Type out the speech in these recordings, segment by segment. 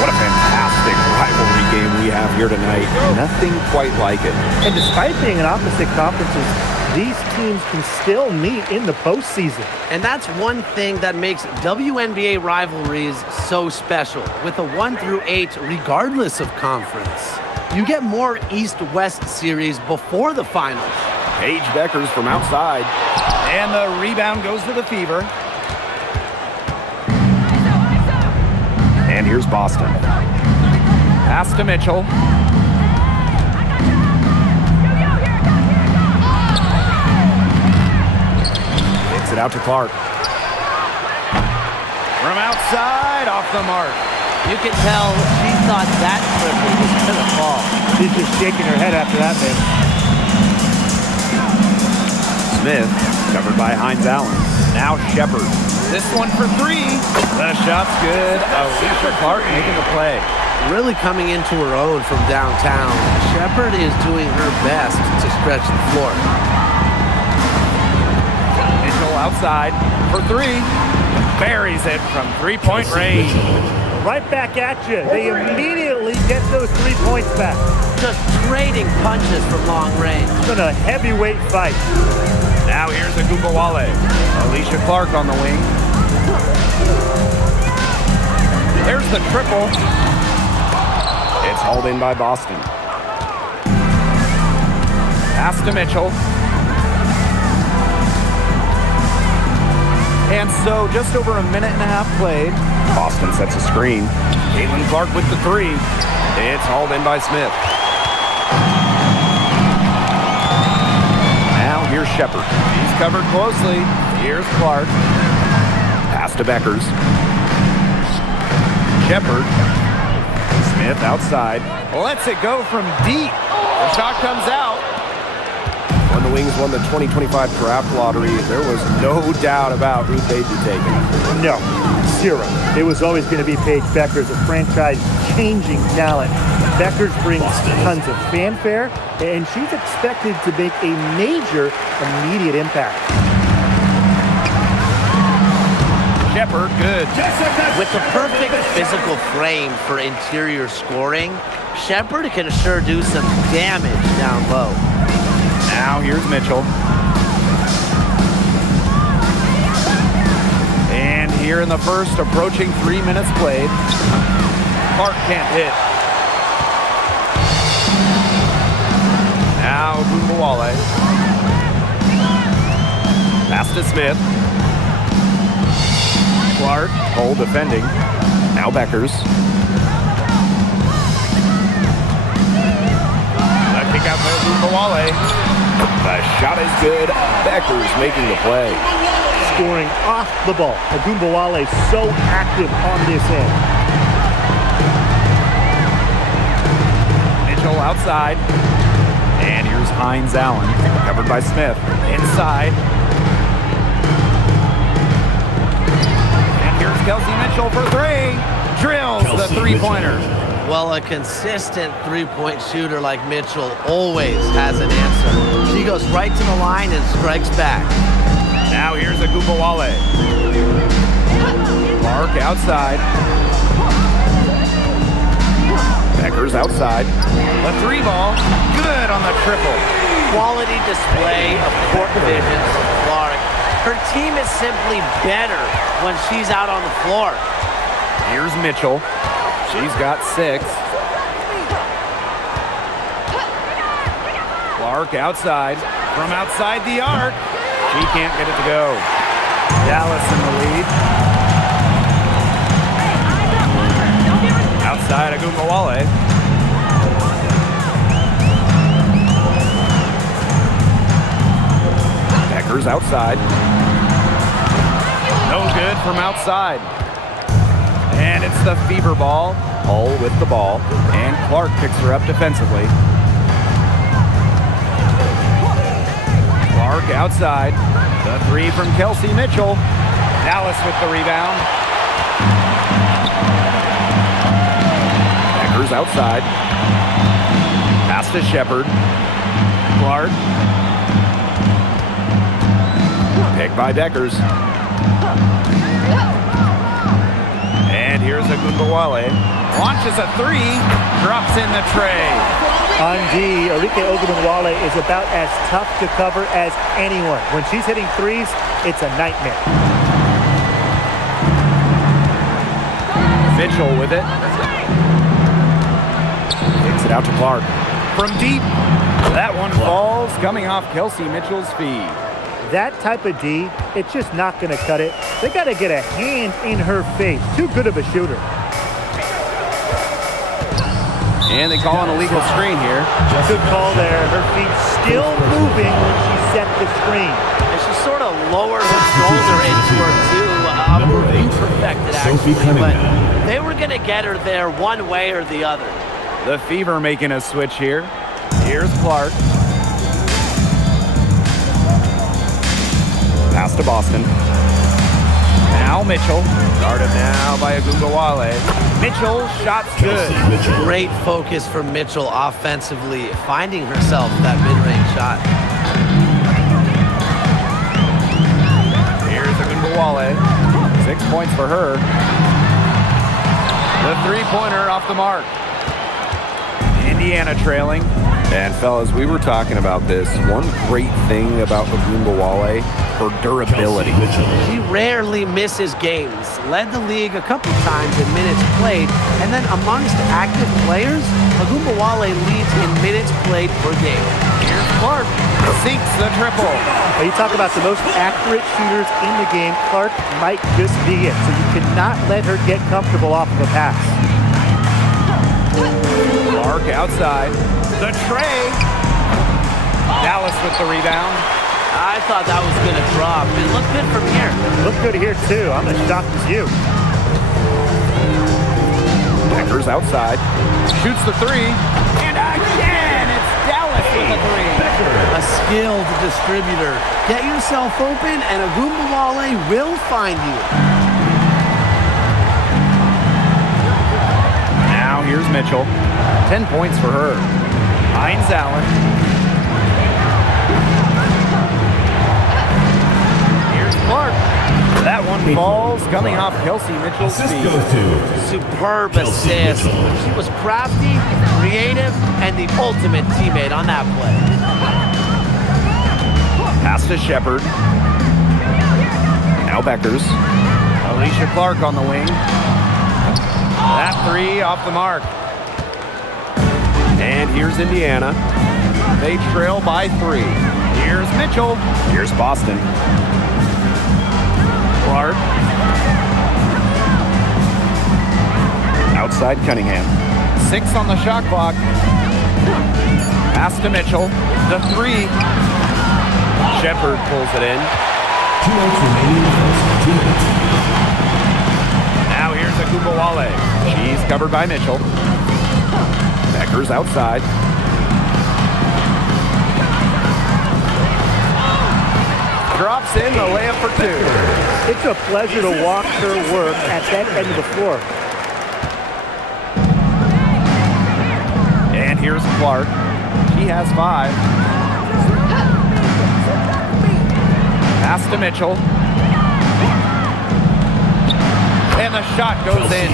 What a fantastic rivalry game we have here tonight. Nothing quite like it. And despite being in opposite conferences, these teams can still meet in the postseason. And that's one thing that makes WNBA rivalries so special. With a 1-8, regardless of conference, you get more East-West series before the finals. Paige Beckers from outside. And the rebound goes to the Fever. And here's Boston. Pass to Mitchell. Kicks it out to Clark. From outside, off the mark. You can tell she thought that triple was going to fall. She's just shaking her head after that miss. Smith, covered by Hines Allen. Now Shepard. This one for three. The shot's good. Alicia Clark making the play. Really coming into her own from downtown. Shepard is doing her best to stretch the floor. Mitchell outside for three. Buries it from three-point range. Right back at you. They immediately get those 3 points back. Just trading punches from long range. It's been a heavyweight fight. Now here's Agumbawale. Alicia Clark on the wing. There's the triple. It's hauled in by Boston. Pass to Mitchell. And so just over a minute and a half played. Boston sets a screen. Caitlin Clark with the three. It's hauled in by Smith. Now here's Shepard. He's covered closely. Here's Clark. Pass to Beckers. Shepard Smith outside. lets it go from deep. The shot comes out. When the Wings won the 2025 draft lottery, there was no doubt about who they'd be taking. No, zero. It was always going to be Paige Beckers, a franchise-changing talent. Beckers brings tons of fanfare, and she's expected to make a major immediate impact. Shepard, good. With the perfect physical frame for interior scoring, Shepard can sure do some damage down low. Now here's Mitchell. And here in the first, approaching 3 minutes played. Clark can't hit. Now Agumbawale. Pass to Smith. Clark, hole defending. Now Beckers. The kick out to Agumbawale. The shot is good. Beckers making the play. Scoring off the ball. Agumbawale so active on this end. Mitchell outside. And here's Hines Allen. Covered by Smith. Inside. And here's Kelsey Mitchell for three. Drills the three-pointer. Well, a consistent three-point shooter like Mitchell always has an answer. She goes right to the line and strikes back. Now here's Agumbawale. Clark outside. Beckers outside. The three ball. Good on the triple. Quality display of court vision from Clark. Her team is simply better when she's out on the floor. Here's Mitchell. She's got 6. Clark outside. From outside the arc. She can't get it to go. Dallas in the lead. Outside Agumbawale. Beckers outside. No good from outside. And it's the Fever ball. Hull with the ball. And Clark picks her up defensively. Clark outside. The three from Kelsey Mitchell. Dallas with the rebound. Beckers outside. Pass to Shepard. Clark. Picked by Beckers. And here's Agumbawale. Launches a three. Drops in the tray. On D, Arike Ogunbowale is about as tough to cover as anyone. When she's hitting threes, it's a nightmare. Mitchell with it. Kicks it out to Clark. From deep. That one falls, coming off Kelsey Mitchell's feed. That type of D, it's just not going to cut it. They got to get a hand in her face. Too good of a shooter. And they call an illegal screen here. Good call there. Her feet still moving when she set the screen. And she sort of lowered her shoulder into her too. Perfected actually, but they were going to get her there one way or the other. The Fever making a switch here. Here's Clark. Pass to Boston. Now Mitchell. Guarded now by Ogunbowale. Mitchell, shots good. Great focus for Mitchell offensively, finding herself that mid-range shot. Here's Ogunbowale. 6 points for her. The three-pointer off the mark. Indiana trailing. And fellas, we were talking about this. One great thing about Ogunbowale, her durability. She rarely misses games. Led the league a couple times in minutes played, and then amongst active players, Ogunbowale leads in minutes played per game. Here's Clark. Sinks the triple. When you talk about the most accurate shooters in the game, Clark might just be it. So you cannot let her get comfortable off of a pass. Clark outside. The tray. Dallas with the rebound. I thought that was going to drop. It looked good from here. Looked good here, too. I'm as shocked as you. Packers outside. Shoots the three. And again, it's Dallas with the three. A skilled distributor. Get yourself open, and Ogunbowale will find you. Now here's Mitchell. 10 points for her. Hines Allen. Here's Clark. That one falls, coming off Kelsey Mitchell's feet. Superb assist. She was crafty, creative, and the ultimate teammate on that play. Pass to Shepard. Now Beckers. Alicia Clark on the wing. That three off the mark. And here's Indiana. They trail by 3. Here's Mitchell. Here's Boston. Clark. Outside Cunningham. 6 on the shot clock. Pass to Mitchell. The three. Shepard pulls it in. 2 minutes remaining in the first. 2 minutes. Now here's Ogunbowale. She's covered by Mitchell. Beckers outside. Drops in the layup for 2. It's a pleasure to watch her work at that end of the floor. And here's Clark. He has 5. Pass to Mitchell. And the shot goes in.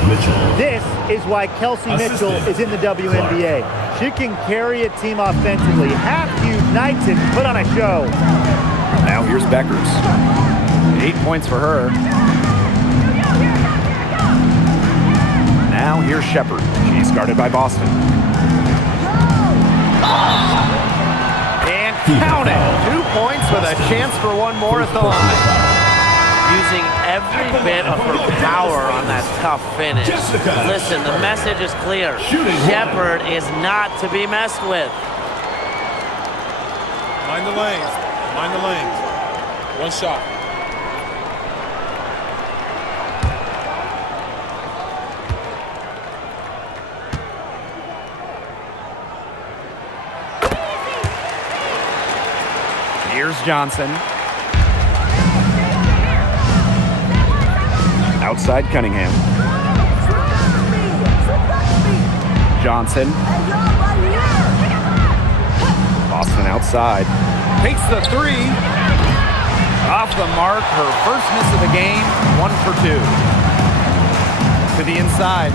This is why Kelsey Mitchell is in the WNBA. She can carry a team offensively, have huge nights, and put on a show. Now here's Beckers. 8 points for her. Now here's Shepard. She's guarded by Boston. And count it. 2 points with a chance for one more at the line. Using every bit of her power on that tough finish. Listen, the message is clear. Shepard is not to be messed with. Mind the lanes. Mind the lanes. One shot. Here's Johnson. Outside Cunningham. Johnson. Boston outside. Takes the three. Off the mark. Her first miss of the game. 1 for 2. To the inside.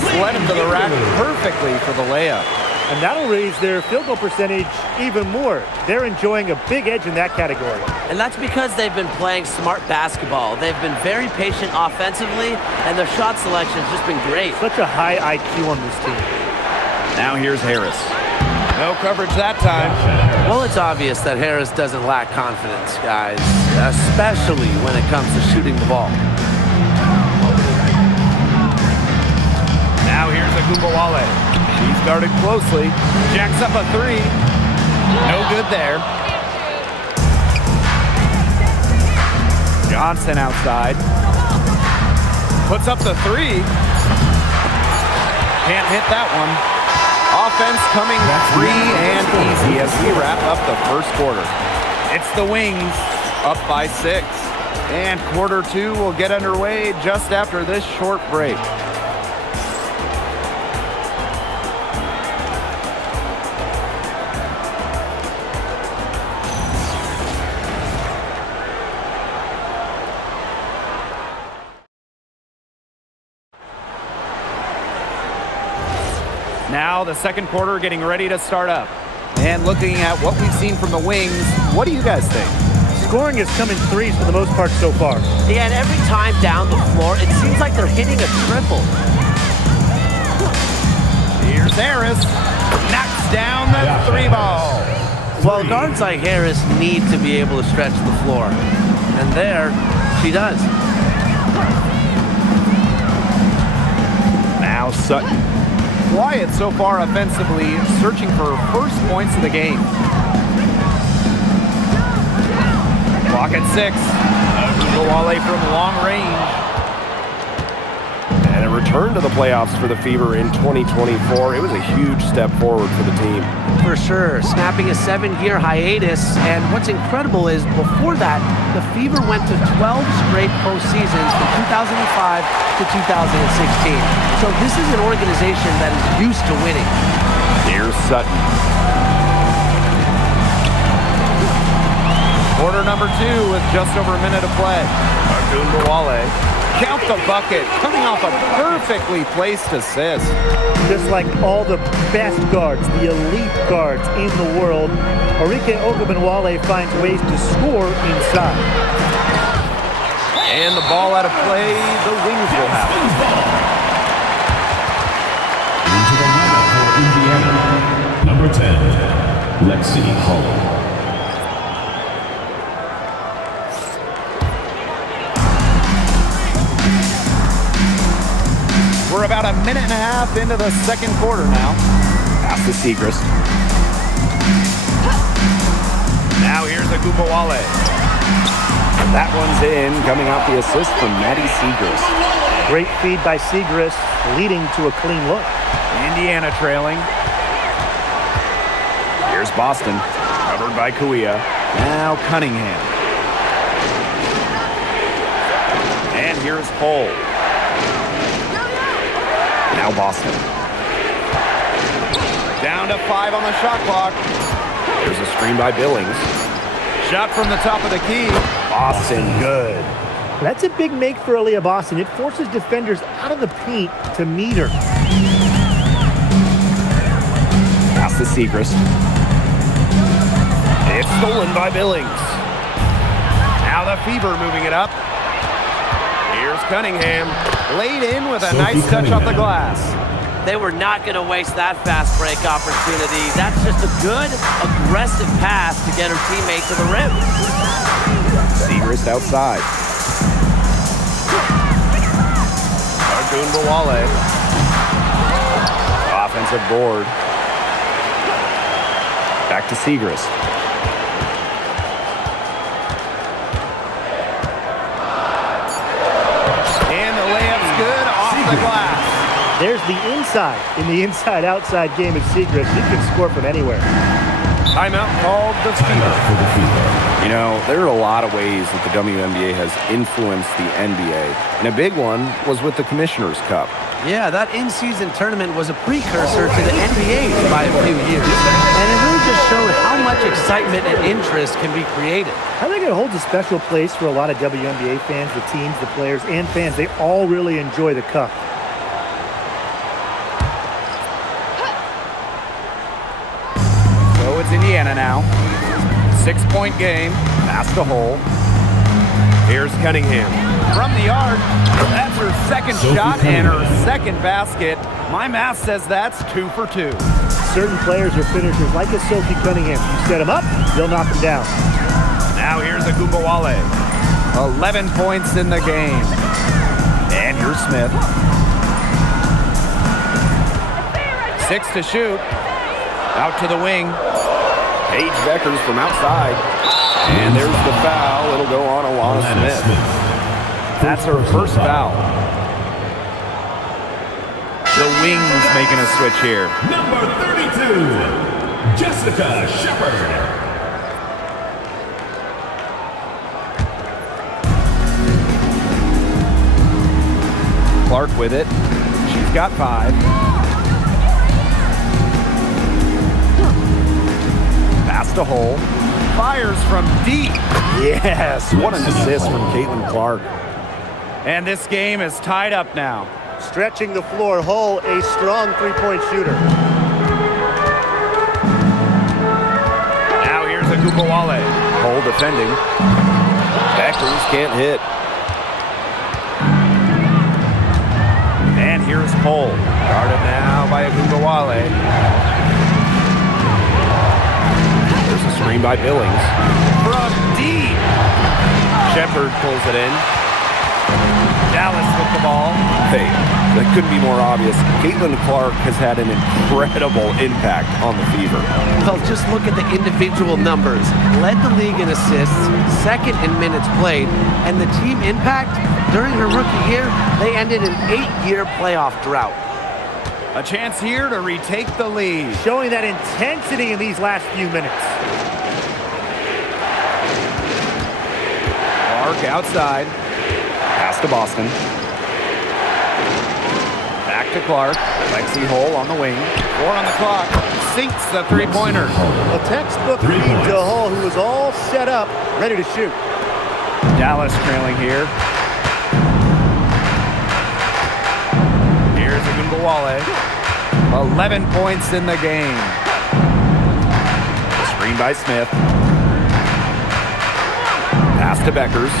just led him to the rack perfectly for the layup. And that'll raise their field goal percentage even more. They're enjoying a big edge in that category. And that's because they've been playing smart basketball. They've been very patient offensively, and their shot selection has just been great. Such a high IQ on this team. Now here's Harris. No coverage that time. Well, it's obvious that Harris doesn't lack confidence, guys, especially when it comes to shooting the ball. Now here's Agumbawale. He's guarded closely. Jacks up a three. No good there. Johnson outside. Puts up the three. Can't hit that one. Offense coming free and easy as we wrap up the first quarter. It's the Wings up by 6. And quarter 2 will get underway just after this short break. Now the second quarter getting ready to start up. And looking at what we've seen from the Wings, what do you guys think? Scoring is coming threes for the most part so far. Yeah, and every time down the floor, it seems like they're hitting a triple. Here's Harris. Knocks down the three ball. Well, guards like Harris need to be able to stretch the floor. And there, she does. Now Sutton. Quiet so far offensively, searching for first points of the game. Clock at 6. Agumbawale from long range. And a return to the playoffs for the Fever in 2024. It was a huge step forward for the team. For sure, snapping a 7-year hiatus. And what's incredible is before that, the Fever went to 12 straight postseasons from 2005 to 2016. So this is an organization that is used to winning. Here's Sutton. Quarter number 2 with just over a minute to play. Agumbawale. Count the bucket, coming off a perfectly placed assist. Just like all the best guards, the elite guards in the world, Arike Ogunbowale finds ways to score inside. And the ball out of play, the Wings will have it. Into the lineup for Indiana, number 10, Lexi Hall. We're about a minute and a half into the second quarter now. Pass to Segrist. Now here's Agumbawale. That one's in, coming off the assist from Maddie Segrist. Great feed by Segrist, leading to a clean look. Indiana trailing. Here's Boston, covered by Kuia. Now Cunningham. And here's Hull. Now Boston. Down to 5 on the shot clock. There's a screen by Billings. Shot from the top of the key. Boston, good. That's a big make for Aaliyah Boston. It forces defenders out of the paint to meet her. Pass to Segrist. It's stolen by Billings. Now the Fever moving it up. Here's Cunningham. Laid in with a nice touch off the glass. They were not going to waste that fast break opportunity. That's just a good, aggressive pass to get her teammate to the rim. Segrist outside. Agumbawale. Offensive board. Back to Segrist. And the layup's good off the glass. There's the inside in the inside-outside game of Segrist. He can score from anywhere. Timeout called the Fever. For the Fever. You know, there are a lot of ways that the WNBA has influenced the NBA. And a big one was with the Commissioner's Cup. Yeah, that in-season tournament was a precursor to the NBA by a few years. And it really just showed how much excitement and interest can be created. I think it holds a special place for a lot of WNBA fans, the teams, the players, and fans. They all really enjoy the cup. Indiana now. 6-point game. Pass to Hole. Here's Cunningham. From the arc, that's her second shot and her second basket. My math says that's 2 for 2. Certain players are finishers like a Sophie Cunningham. You set them up, they'll knock them down. Now here's Agumbawale. 11 points in the game. And here's Smith. 6 to shoot. Out to the wing. Paige Beckers from outside. And there's the foul. It'll go on Alana Smith. That's her first foul. The wings making a switch here. Number 32, Jessica Shepard. Clark with it. She's got 5. Pass to Hole. Fires from deep. Yes, what an assist from Caitlin Clark. And this game is tied up now. Stretching the floor, Hull, a strong three-point shooter. Now here's Agumbawale. Hole defending. Beckers can't hit. And here's Hole. Guarded now by Agumbawale. There's a screen by Billings. From deep. Shepard pulls it in. Dallas with the ball. Hey, that couldn't be more obvious. Caitlin Clark has had an incredible impact on the Fever. Well, just look at the individual numbers. Led the league in assists, second in minutes played, and the team impact during her rookie year, they ended an 8-year playoff drought. A chance here to retake the lead. Showing that intensity in these last few minutes. Clark outside. Pass to Boston. Back to Clark. Lexi Hole on the wing. 4 on the clock. Sinks the three-pointer. A textbook feed to Hull, who was all set up, ready to shoot. Dallas trailing here. Here's Agumbawale. 11 points in the game. Screen by Smith. Pass to Beckers.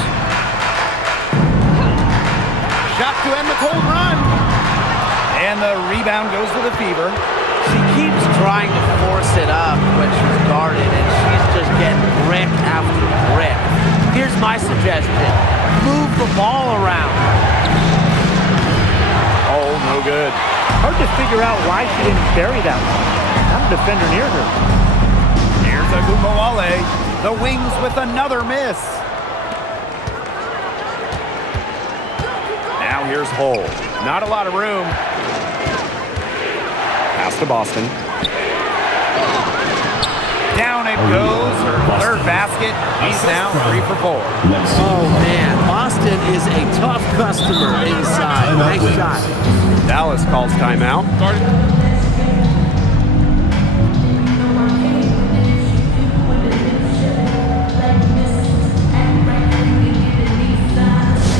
Shot to end the cold run. And the rebound goes to the Fever. She keeps trying to force it up when she's guarded, and she's just getting brick after brick. Here's my suggestion. Move the ball around. Oh, no good. Hard to figure out why she didn't bury that one. Not a defender near her. Here's Agumbawale. The Wings with another miss. Now here's Hole. Not a lot of room. Pass to Boston. Down it goes. Her third basket. He's down 3 for 4. Oh, man. Boston is a tough customer inside. Nice shot. Dallas calls timeout.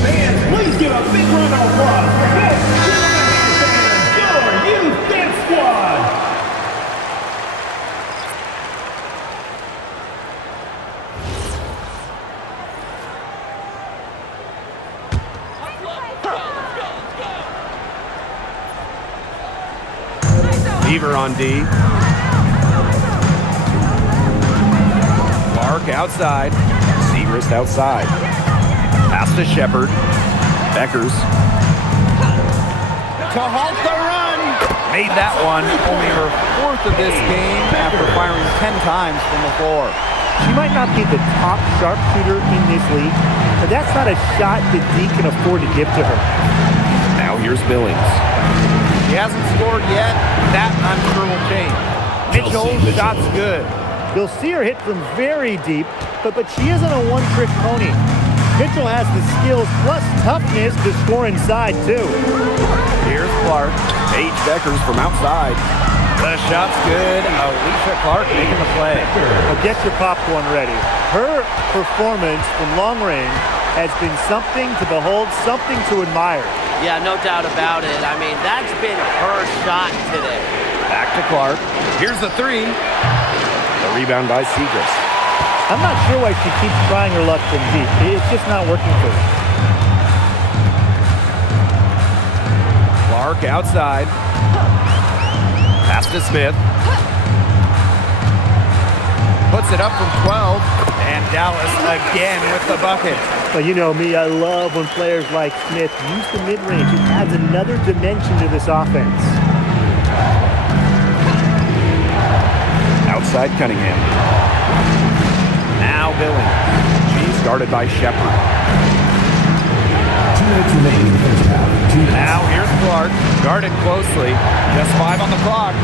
Fans, please give a big round of applause for this Youth Dance Squad. Beaver on D. Clark outside. Segrist outside. Pass to Shepard. Beckers. To halt the run. Made that one. Only her 4th of this game after firing 10 times from the floor. She might not be the top sharpshooter in this league, but that's not a shot that D can afford to give to her. Now here's Billings. She hasn't scored yet. That I'm sure will change. Mitchell, shot's good. You'll see her hit from very deep, but she isn't a one-trick pony. Mitchell has the skills plus toughness to score inside, too. Here's Clark. Paige Beckers from outside. The shot's good. Alicia Clark making the play. Well, get your popcorn ready. Her performance from long range has been something to behold, something to admire. Yeah, no doubt about it. I mean, that's been her shot today. Back to Clark. Here's the 3. The rebound by Segrist. I'm not sure why she keeps trying her luck from deep. It's just not working for her. Clark outside. Pass to Smith. Puts it up from 12. And Dallas again with the bucket. Well, you know me, I love when players like Smith use the mid-range. It adds another dimension to this offense. Outside Cunningham. Now Billing. She's guarded by Shepard. 2 minutes remaining in the first half. Now here's Clark, guarded closely. Just 5 on the clock.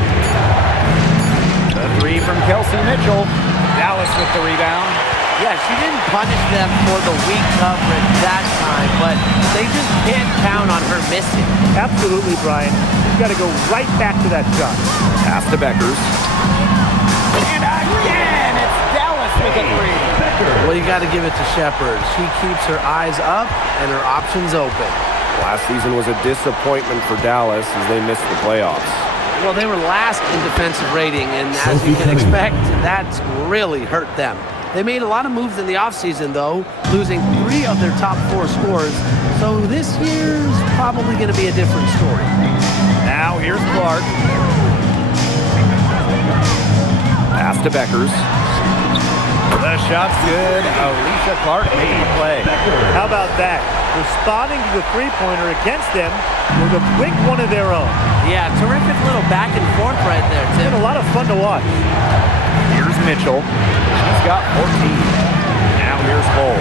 The 3 from Kelsey Mitchell. Dallas with the rebound. Yeah, she didn't punish them for the weak coverage that time, but they just can't count on her missing. Absolutely, Brian. You've got to go right back to that shot. Pass to Beckers. And again, it's Dallas with a 3. Well, you got to give it to Shepard. She keeps her eyes up and her options open. Last season was a disappointment for Dallas as they missed the playoffs. Well, they were last in defensive rating, and as you can expect, that's really hurt them. They made a lot of moves in the offseason, though, losing 3 of their top 4 scorers. So this year's probably going to be a different story. Now here's Clark. Pass to Beckers. The shot's good. Alicia Clark making the play. How about that? Responding to the three-pointer against them with a quick one of their own. Yeah, terrific little back and forth right there, It's Tim. been a lot of fun to watch. Here's Mitchell. She's got 14. Now here's Cole.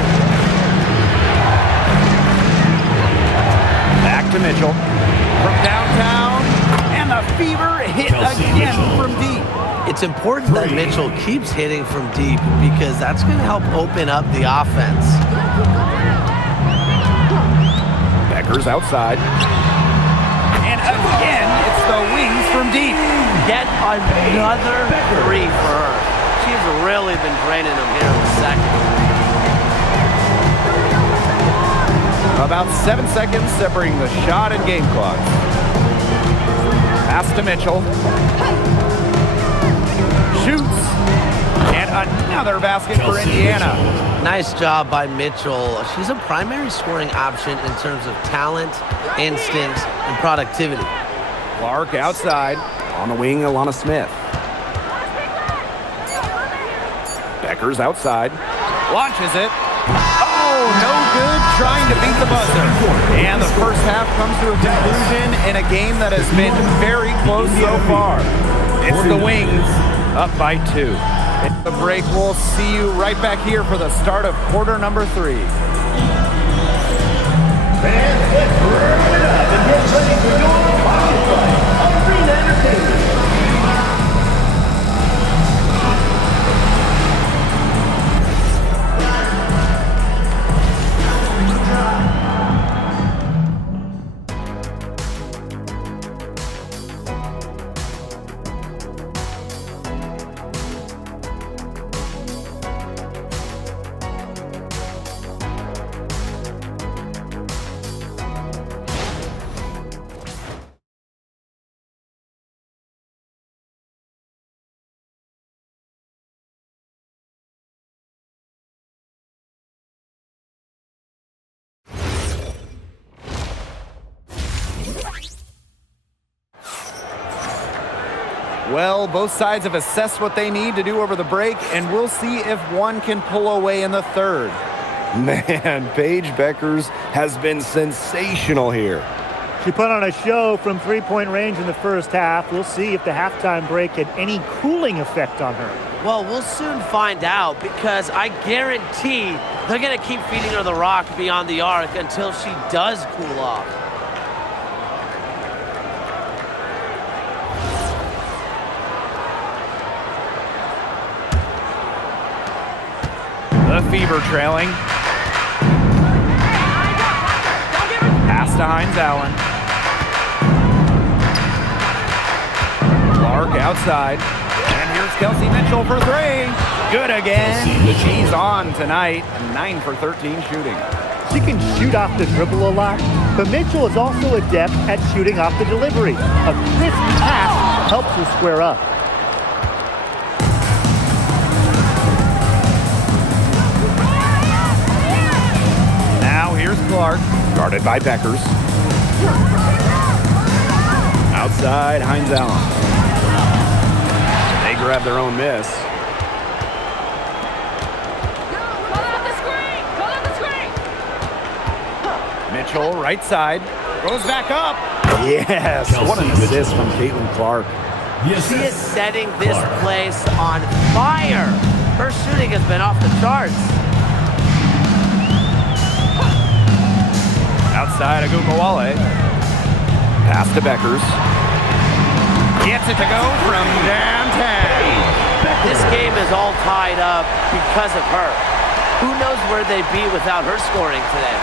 Back to Mitchell. From downtown, and the fever hit again from deep. It's important that Mitchell keeps hitting from deep because that's going to help open up the offense. Beckers outside. And again, it's the wings from deep. Yet another 3 for her. She's really been draining them here in the second. About 7 seconds separating the shot and game clock. Pass to Mitchell. Shoots. And another basket for Indiana. Nice job by Mitchell. She's a primary scoring option in terms of talent, instincts, and productivity. Clark outside. On the wing, Alana Smith. Beckers outside. Launches it. Oh, no good. Trying to beat the buzzer. And the first half comes to a conclusion in a game that has been very close so far. It's the Wings up by 2. At the break, we'll see you right back here for the start of quarter number 3. Fans, let's burn it up and get ready for your pocket fight. Arena Entertainment. Well, both sides have assessed what they need to do over the break, and we'll see if one can pull away in the third. Man, Paige Beckers has been sensational here. She put on a show from three-point range in the first half. We'll see if the halftime break had any cooling effect on her. Well, we'll soon find out because I guarantee they're going to keep feeding her the rock beyond the arc until she does cool off. The Fever trailing. Pass to Hines Allen. Clark outside. And here's Kelsey Mitchell for 3. Good again. She's on tonight. 9 for 13 shooting. She can shoot off the dribble a lot, but Mitchell is also adept at shooting off the delivery. A crisp pass helps her square up. Here's Clark. Guarded by Beckers. Outside, Hines Allen. They grab their own miss. Mitchell, right side. Goes back up. Yes, what an assist from Caitlin Clark. She is setting this place on fire. Her shooting has been off the charts. Outside, Agumbawale. Pass to Beckers. Gets it to go from downtown. This game is all tied up because of her. Who knows where they'd be without her scoring today?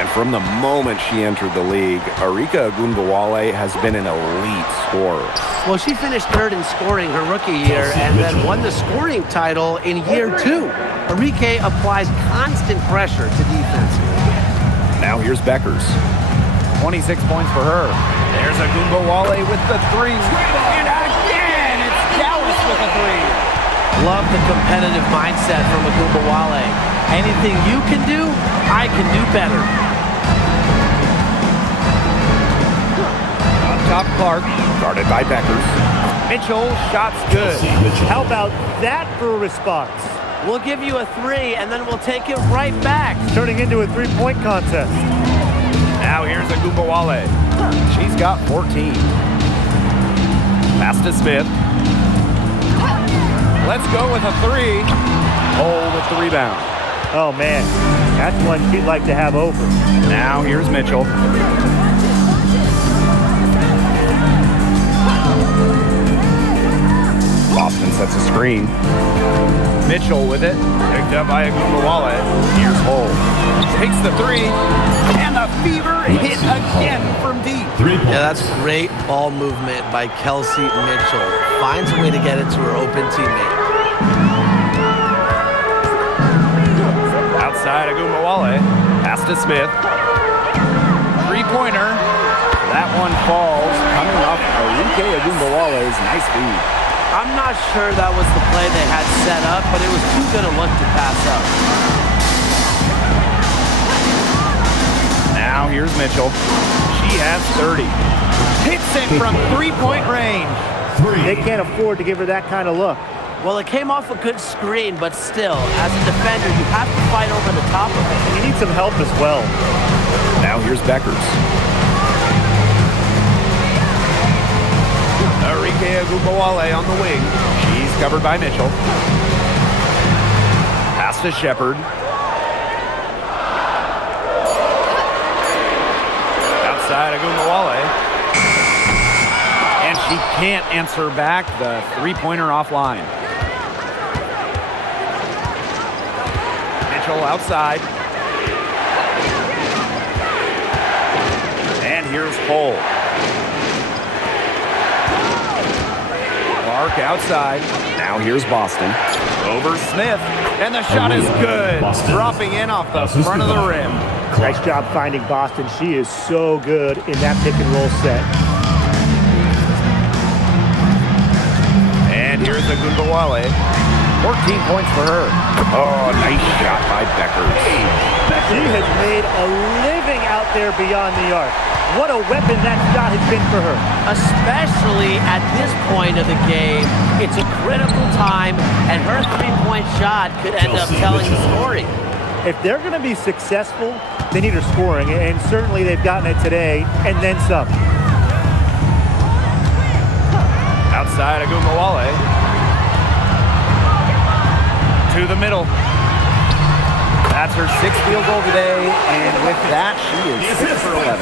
And from the moment she entered the league, Arika Agumbawale has been an elite scorer. Well, she finished third in scoring her rookie year and then won the scoring title in year 2. Arike applies constant pressure to defense. Now here's Beckers. 26 points for her. There's Agumbawale with the three. And again, it's Dallas with a three. Love the competitive mindset from Agumbawale. Anything you can do, I can do better. Up top, Clark. Guarded by Beckers. Mitchell, shots good. How about that for a response? We'll give you a 3, and then we'll take it right back. Turning into a three-point contest. Now here's Agumbawale. She's got 14. Pass to Smith. Let's go with a three. Hole with the rebound. Oh, man. That's one she'd like to have over. Now here's Mitchell. Boston sets a screen. Mitchell with it. Picked up by Agumbawale. Here's Hole. Takes the three. And the Fever hit again from deep. 3 points. Yeah, that's great ball movement by Kelsey Mitchell. Finds a way to get it to her open teammate. Outside Agumbawale. Pass to Smith. Three-pointer. That one falls. Coming off Arike Agumbawale's nice feed. I'm not sure that was the play they had set up, but it was too good a look to pass up. Now here's Mitchell. She has 30. Hits it from three-point range. They can't afford to give her that kind of look. Well, it came off a good screen, but still, as a defender, you have to fight over the top of it. And you need some help as well. Now here's Beckers. Arike Agumbawale on the wing. She's covered by Mitchell. Pass to Shepard. Outside Agumbawale. And she can't answer back the three-pointer offline. Mitchell outside. And here's Cole. Clark outside. Now here's Boston. Over Smith. And the shot is good. Boston. Dropping in off the front of the rim. Nice job finding Boston. She is so good in that pick and roll set. And here's Agumbawale. 14 points for her. Oh, nice shot by Beckers. She has made a living out there beyond the arc. What a weapon that shot has been for her. Especially at this point of the game, it's a critical time, and her three-point shot could end up telling the story. If they're going to be successful, they need her scoring, and certainly they've gotten it today, and then some. Outside Agumbawale. To the middle. That's her sixth field goal today, and with that, she is 6 for 11.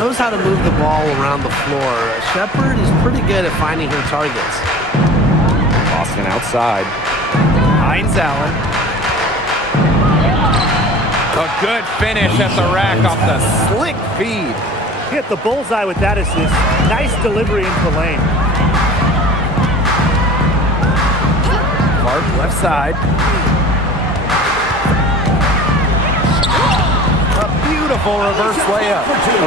Knows how to move the ball around the floor. Shepard is pretty good at finding her targets. Boston outside. Hines Allen. A good finish at the rack off the slick feed. Hit the bullseye with that assist. Nice delivery into the lane. Clark left side. A beautiful reverse layup.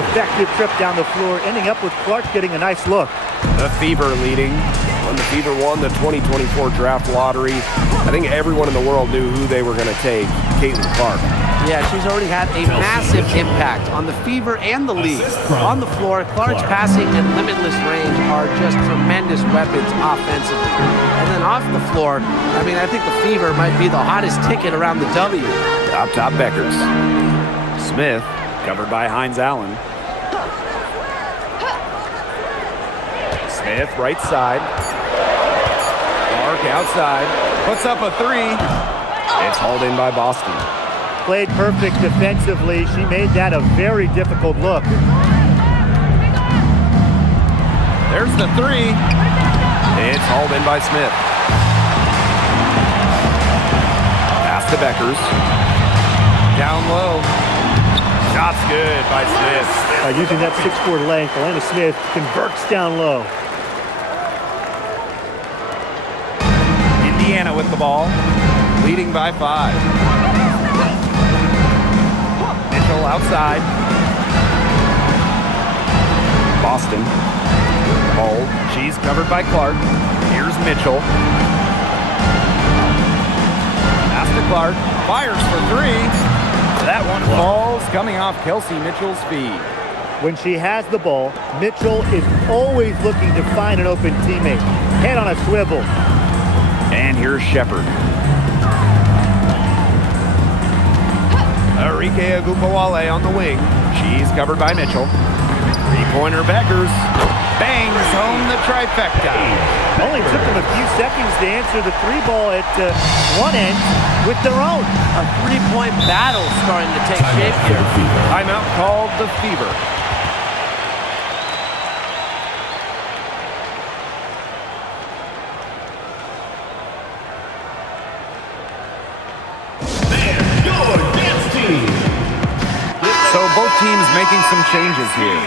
Effective trip down the floor, ending up with Clark getting a nice look. The Fever leading. When the Fever won the 2024 draft lottery, I think everyone in the world knew who they were going to take, Caitlin Clark. Yeah, she's already had a massive impact on the Fever and the league. On the floor, Clark's passing and limitless range are just tremendous weapons offensively. And then off the floor, I mean, I think the Fever might be the hottest ticket around the W. Top Beckers. Smith, covered by Hines Allen. Smith, right side. Clark outside. Puts up a three. It's hauled in by Boston. Played perfect defensively. She made that a very difficult look. There's the three. It's hauled in by Smith. Pass to Beckers. Down low. Shot's good by Smith. Using that 6'4" length, Alana Smith converts down low. Indiana with the ball, leading by 5. Mitchell outside. Boston. Ball. She's covered by Clark. Here's Mitchell. Pass to Clark. Fires for 3. That one falls, coming off Kelsey Mitchell's feet. When she has the ball, Mitchell is always looking to find an open teammate. Head on a swivel. And here's Shepard. Arike Agupawale on the wing. She's covered by Mitchell. Three-pointer Beckers. Bangs home the trifecta. Only took them a few seconds to answer the three ball at one end with their own. A three-point battle starting to take shape here. Timeout called the Fever. So both teams making some changes here.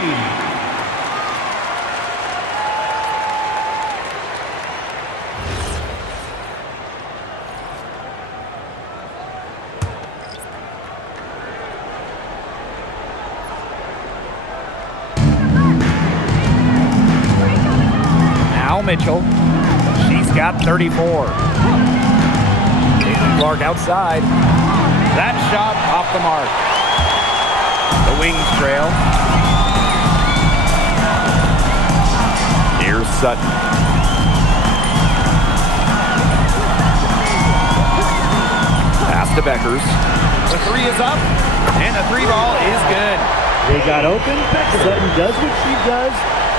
Now Mitchell. She's got 34. Caitlin Clark outside. That shot off the mark. The wings trail. Here's Sutton. Pass to Beckers. The three is up, and the three ball is good. They got open. Sutton does what she does.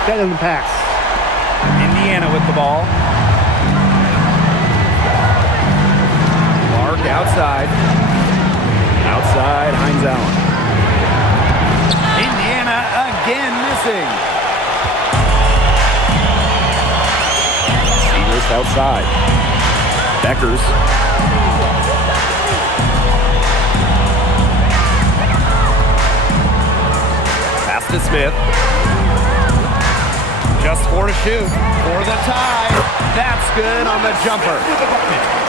Better than pass. Indiana with the ball. Clark outside. Outside, Hines Allen. Indiana again missing. Seagrist outside. Beckers. Pass to Smith. Just 4 to shoot for the tie. That's good on the jumper.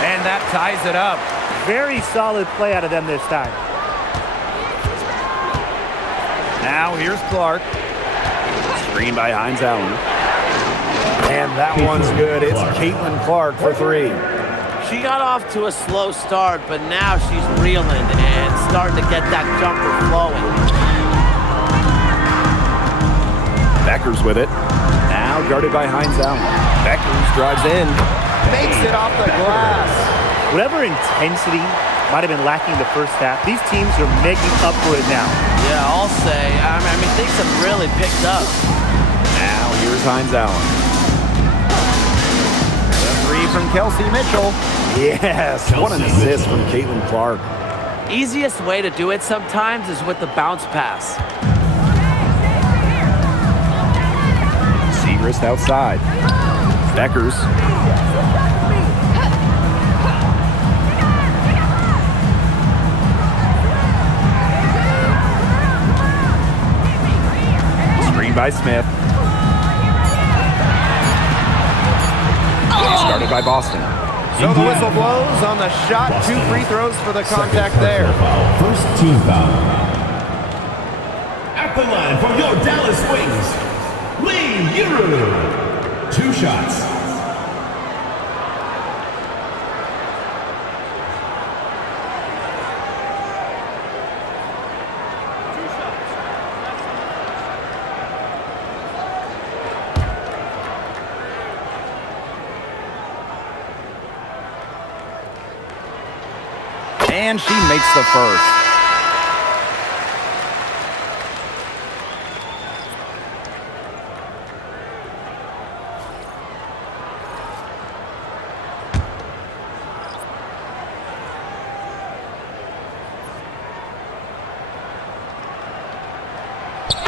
And that ties it up. Very solid play out of them this time. Now here's Clark. Screen by Hines Allen. And that one's good. It's Caitlin Clark for 3. She got off to a slow start, but now she's reeling and starting to get that jumper flowing. Beckers with it. Now guarded by Hines Allen. Beckers drives in. Makes it off the glass. Whatever intensity might have been lacking the first half, these teams are making up for it now. Yeah, I'll say. I mean, things have really picked up. Now here's Hines Allen. The 3 from Kelsey Mitchell. Yes, what an assist from Caitlin Clark. Easiest way to do it sometimes is with the bounce pass. Seagrist outside. Beckers. Screen by Smith. Started by Boston. So the whistle blows on the shot. Boston. 2 free throws for the contact there. First team foul. At the line from your Dallas Wings, Lee Giroux. 2 shots. And she makes the first.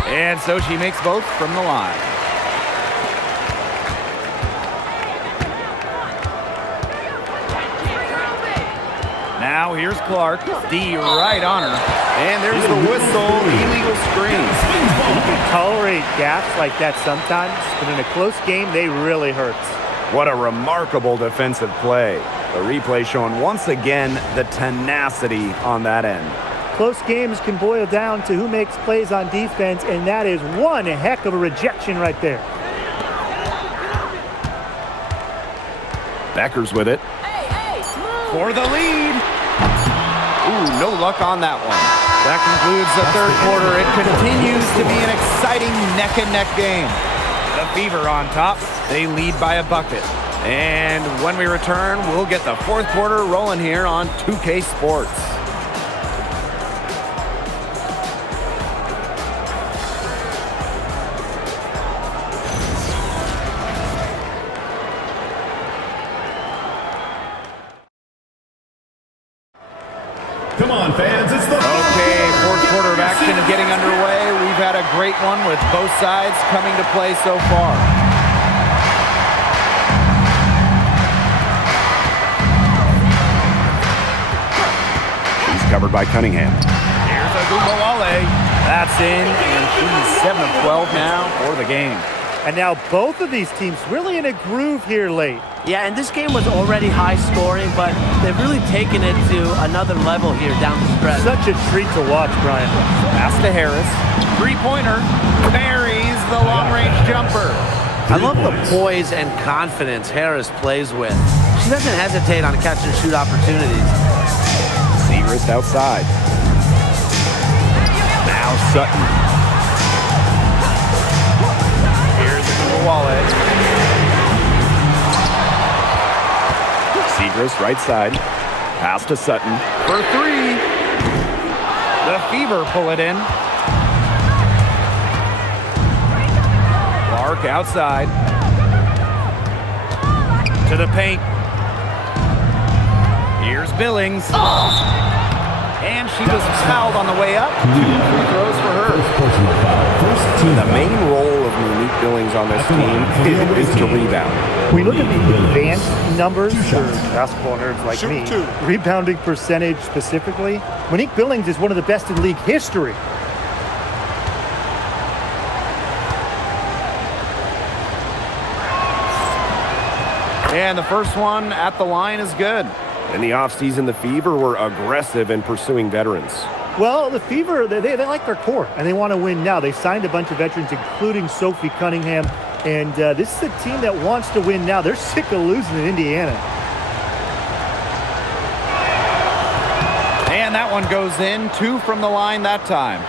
And so she makes both from the line. Now here's Clark. D right on her. And there's the whistle. Illegal screen. You can tolerate gaps like that sometimes, but in a close game, they really hurt. What a remarkable defensive play. The replay showing once again the tenacity on that end. Close games can boil down to who makes plays on defense, and that is one heck of a rejection right there. Becker's with it. For the lead. Ooh, no luck on that one. That concludes the third quarter. It continues to be an exciting neck-and-neck game. The Fever on top. They lead by a bucket. And when we return, we'll get the fourth quarter rolling here on 2K Sports. Come on, fans, it's the... Okay, fourth quarter of action getting underway. We've had a great one with both sides coming to play so far. He's covered by Cunningham. Here's Agumbawale. That's in, and she's 7 of 12 now for the game. And now both of these teams really in a groove here late. Yeah, and this game was already high scoring, but they've really taken it to another level here down the stretch. Such a treat to watch, Brian. Pass to Harris. Three-pointer. Buries the long-range jumper. I love the poise and confidence Harris plays with. She doesn't hesitate on catch-and-shoot opportunities. Segrist outside. Now Sutton. Here's Agumbawale. Segrist right side. Pass to Sutton. For three. The Fever pull it in. Clark outside. To the paint. Here's Billings. And she was fouled on the way up. 2 free throws for her. The main role of Monique Billings on this team is to rebound. We look at the advanced numbers for basketball nerds like me. Rebounding percentage specifically. Monique Billings is one of the best in league history. And the first one at the line is good. In the offseason, the Fever were aggressive in pursuing veterans. Well, the Fever, they like their core, and they want to win now. They signed a bunch of veterans, including Sophie Cunningham, and this is a team that wants to win now. They're sick of losing in Indiana. And that one goes in. 2 from the line that time.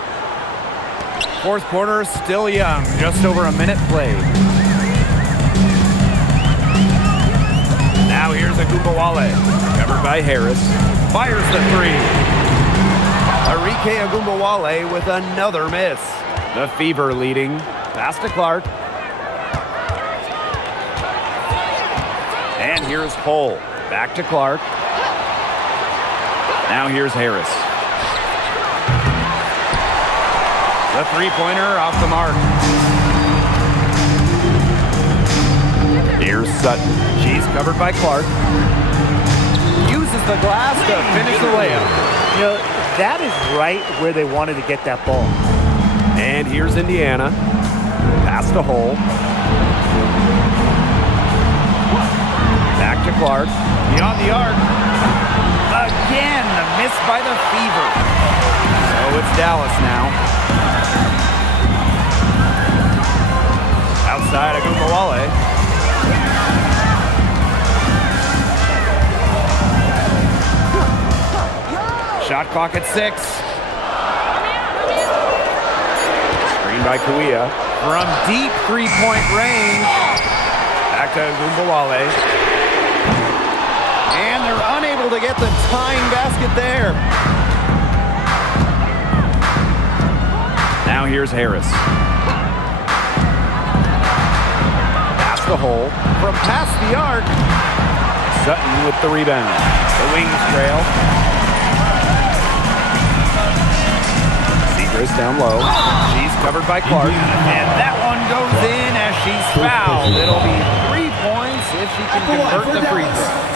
Fourth quarter still young. Just over a minute played. Now here's Agumbawale. Covered by Harris. Fires the three. Arike Agumbawale with another miss. The Fever leading. Pass to Clark. And here's Hull. Back to Clark. Now here's Harris. The three-pointer off the mark. Here's Sutton. She's covered by Clark. Uses the glass to finish the layup. You know, that is right where they wanted to get that ball. And here's Indiana. Pass to Hull. Back to Clark. Beyond the arc. Again, the miss by the Fever. So it's Dallas now. Outside Agumbawale. Shot clock at 6. Screen by Kuia. From deep three-point range. Back to Agumbawale. And they're unable to get the tying basket there. Now here's Harris. Past the hole. From past the arc. Sutton with the rebound. The Wings trail. Segrist down low. She's covered by Clark. And that one goes in as she's fouled. It'll be 3 points if she can convert the free throw.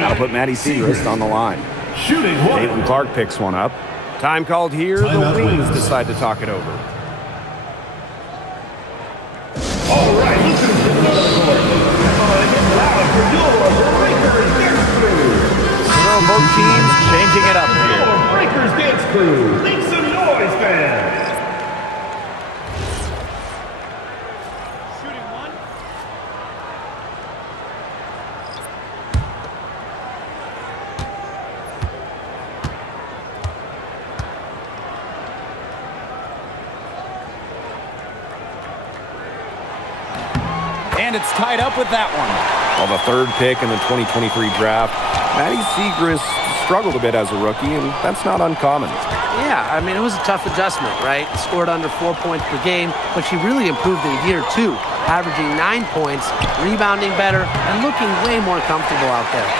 That'll put Maddie Segrist on the line. Shooting one. Caitlin Clark picks one up. Time called here. The Timeout, Wings Wings. decide to talk it over. All right, listen to the court. Get loud for your Breakers Dance Crew. So both teams changing it up here. Your Breakers Dance Crew. Make some noise, fans. And it's tied up with that one. Well, the third pick in the 2023 draft, Maddie Segrist struggled a bit as a rookie, and that's not uncommon. Yeah, I mean, it was a tough adjustment, right? Scored under 4 points per game, but she really improved in year 2, averaging 9 points, rebounding better, and looking way more comfortable out there.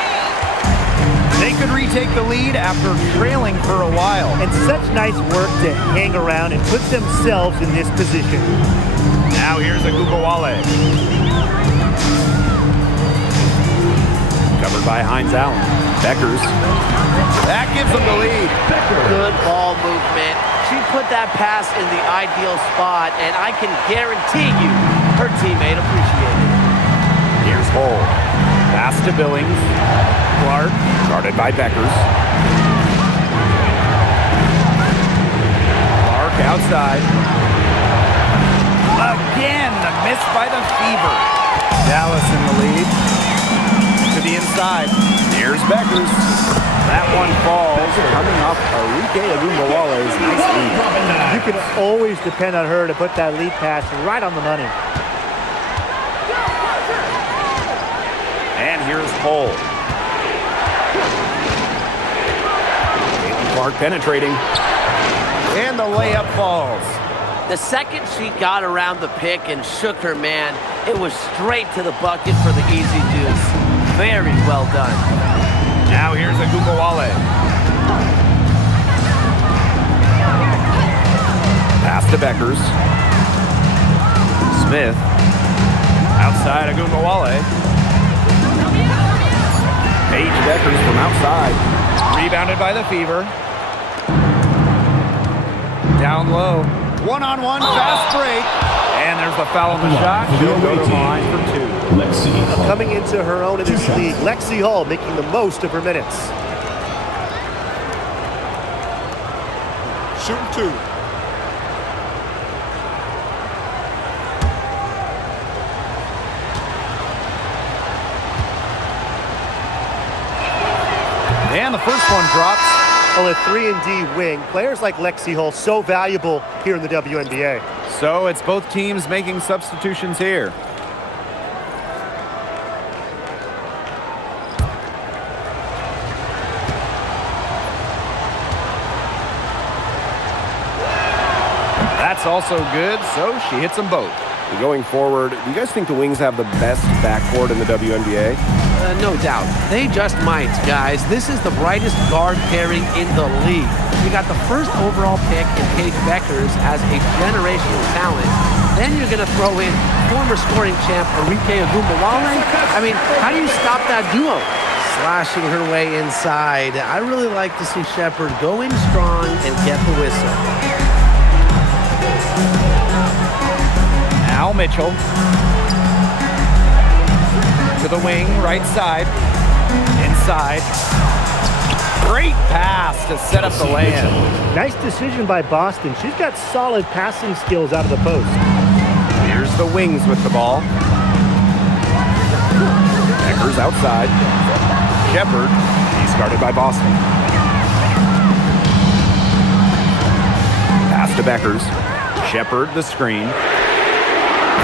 They could retake the lead after trailing for a while. And such nice work to hang around and put themselves in this position. Now here's Agugawale. Covered by Hines Allen. Beckers. That gives them the lead. Good ball movement. She put that pass in the ideal spot, and I can guarantee you her teammate appreciated it. Here's Hull. Pass to Billings. Clark. Guarded by Beckers. Clark outside. Again, the miss by the Fever. Dallas in the lead. To the inside. Here's Beckers. That one falls. Coming off Arike Agugawale's nice lead. You can always depend on her to put that lead pass right on the money. And here's Hull. Caitlin Clark penetrating. And the layup falls. The second she got around the pick and shook her man, it was straight to the bucket for the easy deuce. Very well done. Now here's Agugawale. Pass to Beckers. Smith. Outside Agugawale. Paige Beckers from outside. Rebounded by the Fever. Down low. One-on-one fast break. And there's the foul on the shot. She'll go to the line for 2. Lexi Hall. Coming into her own in this shots. league, Lexi Hall making the most of her minutes. Shooting 2. And the first one drops. Well, a 3-and-D wing. Players like Lexi Hall so valuable here in the WNBA. So it's both teams making substitutions here. That's also good, so she hits them both. Going forward, do you guys think the Wings have the best backcourt in the WNBA? No doubt. They just might, guys. This is the brightest guard pairing in the league. You got the first overall pick in Paige Beckers as a generational talent. Then you're going to throw in former scoring champ Arike Agugawale. I mean, how do you stop that duo? Slashing her way inside. I really like to see Shepherd go in strong and get the whistle. Now Mitchell. To the wing, right side. Inside. Great pass to set up the lay-in. Nice decision by Boston. She's got solid passing skills out of the post. Here's the Wings with the ball. Beckers outside. Shepherd. He's guarded by Boston. Pass to Beckers. Shepherd the screen.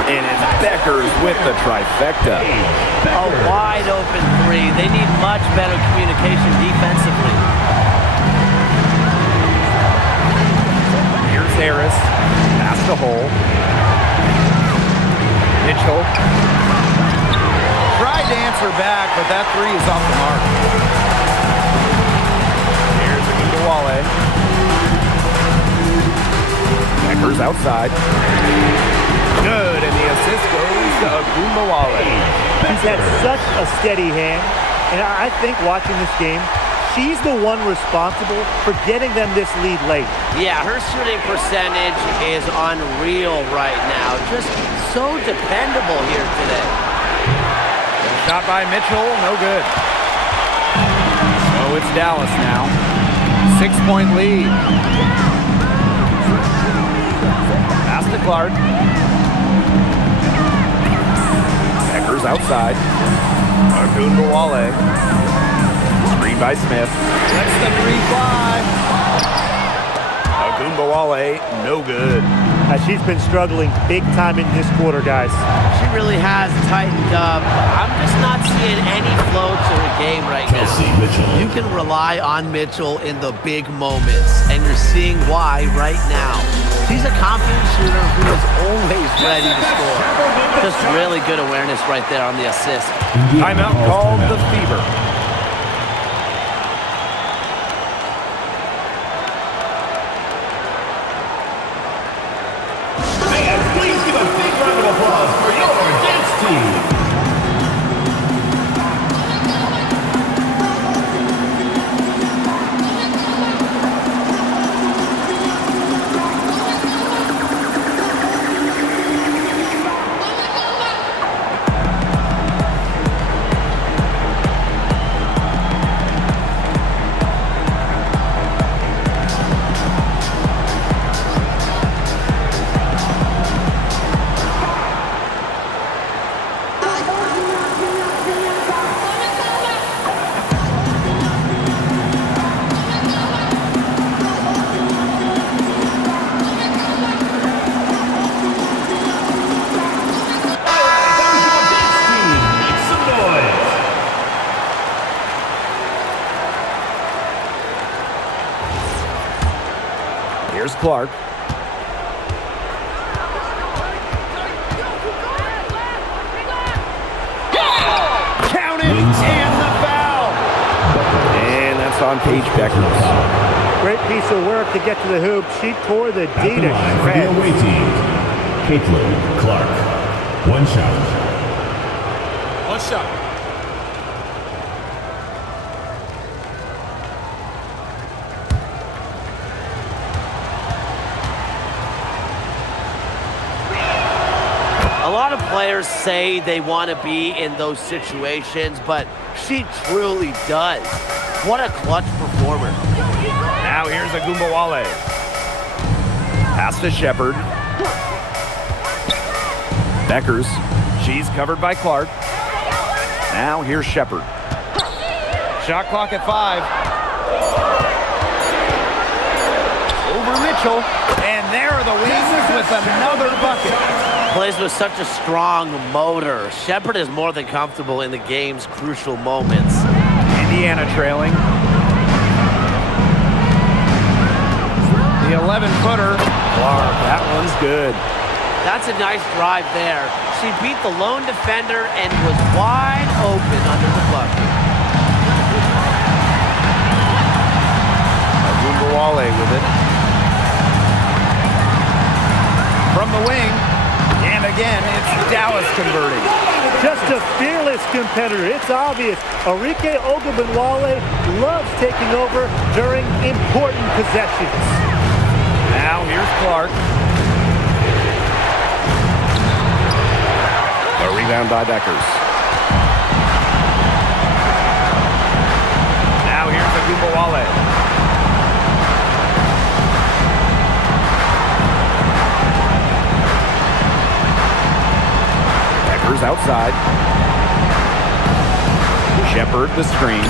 And it's Beckers with the trifecta. A wide open three. They need much better communication defensively. Here's Harris. Past the hole. Mitchell. Tried to answer back, but that three is off the mark. Here's Agumbawale. Beckers outside. Good, and the assist goes to Agumbawale. He's had such a steady hand, and I think watching this game, she's the one responsible for getting them this lead late. Yeah, her shooting percentage is unreal right now. Just so dependable here today. Shot by Mitchell, no good. So it's Dallas now. 6-point lead. Pass to Clark. Beckers outside. Agumbawale. Screen by Smith. Lets the three fly. Agumbawale, no good. She's been struggling big time in this quarter, guys. She really has tightened up. I'm just not seeing any flow to her game right Kelsey now. Mitchell. You can rely on Mitchell in the big moments, and you're seeing why right now. She's a confident shooter who is always ready to score. Just really good awareness right there on the assist. Timeout called the Fever. Fans, please give a big round of applause for your dance team. Here's Clark. Count it, and the foul. And that's on Paige Beckers. Great piece of work to get to the hoop. She tore the D to For the shreds. away team, Caitlin Clark. One shot. One shot. A lot of players say they want to be in those situations, but she truly does. What a clutch performer. Now here's Agumbawale. Pass to Shepard. Beckers. She's covered by Clark. Now here's Shepard. Shot clock at 5. Over Mitchell. And there are the Wings with another bucket. Plays with such a strong motor. Shepard is more than comfortable in the game's crucial moments. Indiana trailing. The 11-footer. Clark, that one's good. That's a nice drive there. She beat the lone defender and was wide open under the bucket. Agumbawale with it. From the wing. And again, it's Dallas converting. Just a fearless competitor. It's obvious. Arike Ogunbowale loves taking over during important possessions. Now here's Clark. The rebound by Beckers. Now here's Agumbawale. Beckers outside. Shepard the screen.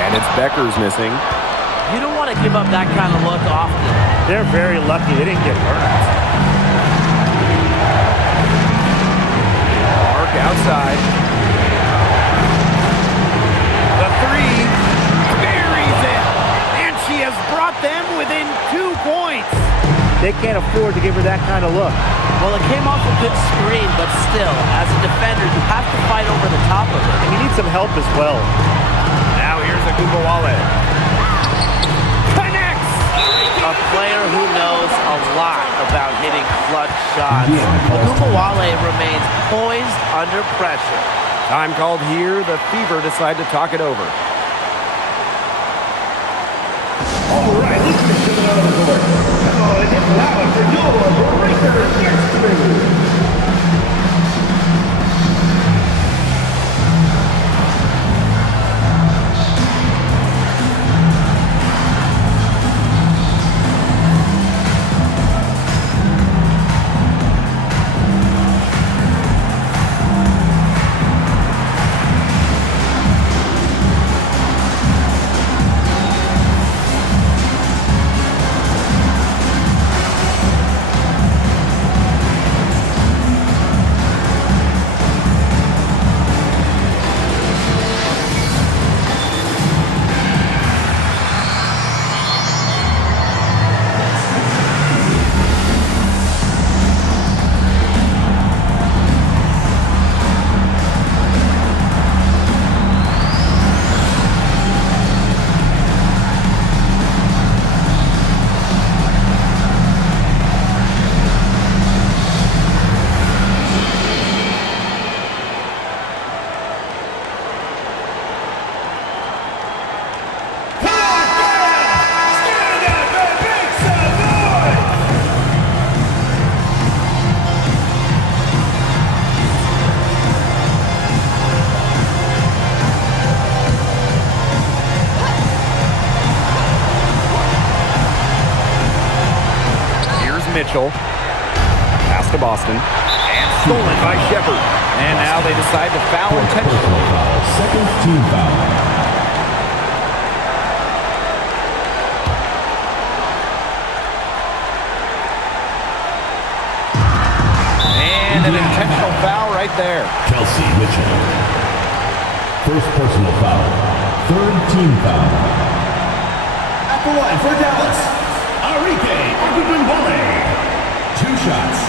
And it's Beckers missing. You don't want to give up that kind of look often. They're very lucky they didn't get burned. can't afford to give her that kind of look. Well, it came off a good screen, but still, as a defender, you have to fight over the top of it. And you need some help as well. Now here's Agumbawale. Connects! A player who knows a lot about hitting clutch shots. Agumbawale remains poised under pressure. Time called here. The Fever decide to talk it over. All right, listen to the other court. Come on and get loud for your breaker next move. Mitchell. Pass to Boston. And stolen by Shepard. And now they decide to foul intentionally. Second team foul. And an intentional foul right there. Kelsey Mitchell. First personal foul. Third team foul. At the line for Dallas, Arike Ogunbowale. 2 shots.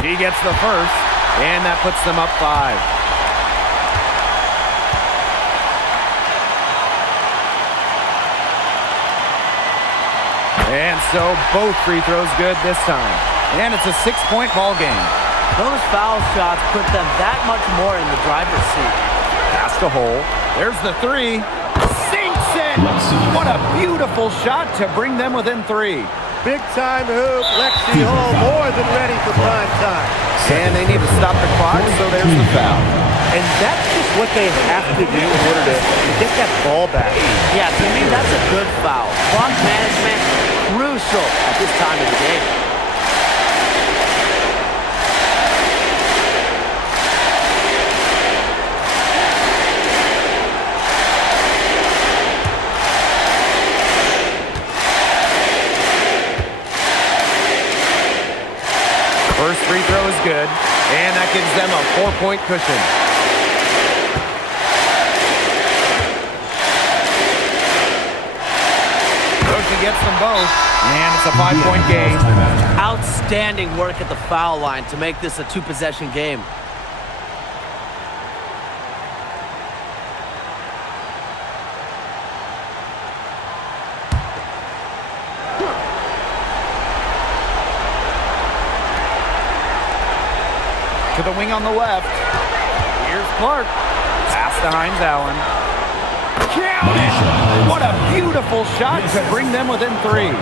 He gets the first, and that puts them up 5. And so both free throws good this time. And it's a 6-point ball game. Those foul shots put them that much more in the driver's seat. Pass to Hole. There's the 3. Sinks it! What a beautiful shot to bring them within 3. Big time hoop. Lexi Hall more than ready for prime time. And they need to stop the clock, so there's the foul. And that's just what they have to do in order to get that ball back. Yeah, to me, that's a good foul. Clock management, crucial at this time of the game. First free throw is good, and that gives them a 4-point cushion. Koshi gets them both, and it's a 5-point game. Outstanding work at the foul line to make this a 2-possession game. To the wing on the left. Here's Clark. Pass to Hines Allen. Counted! What a beautiful shot to bring them within 3.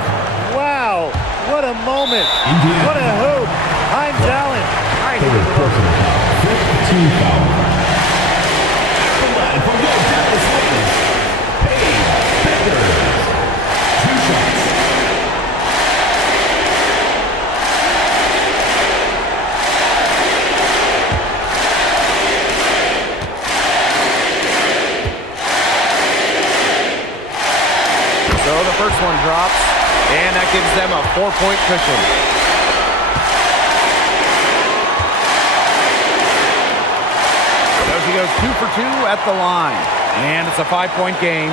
Wow, what a moment. What a hoop. Hines Allen. Third personal foul. Fifth team foul. The line for your Dallas Wings, Paige Beckers. 2 shots. So one drops. And that gives them a 4-point cushion. So she goes 2 for 2 at the line. And it's a 5-point game.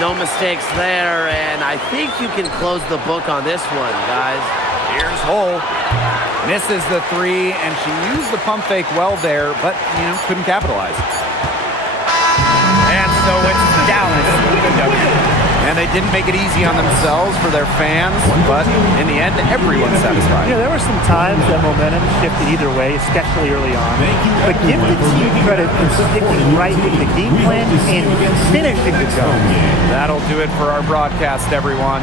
No mistakes there, and I think you can close the book on this one, guys. Here's Hull. Misses the 3, and she used the pump fake well there, but, couldn't capitalize. And so it's Dallas with a W. And they didn't make it easy on themselves for their fans, but in the end, everyone's satisfied. There were some times that momentum shifted either way, especially early on. But give the team credit for sticking right with the game plan and finishing the job. That'll do it for our broadcast, everyone.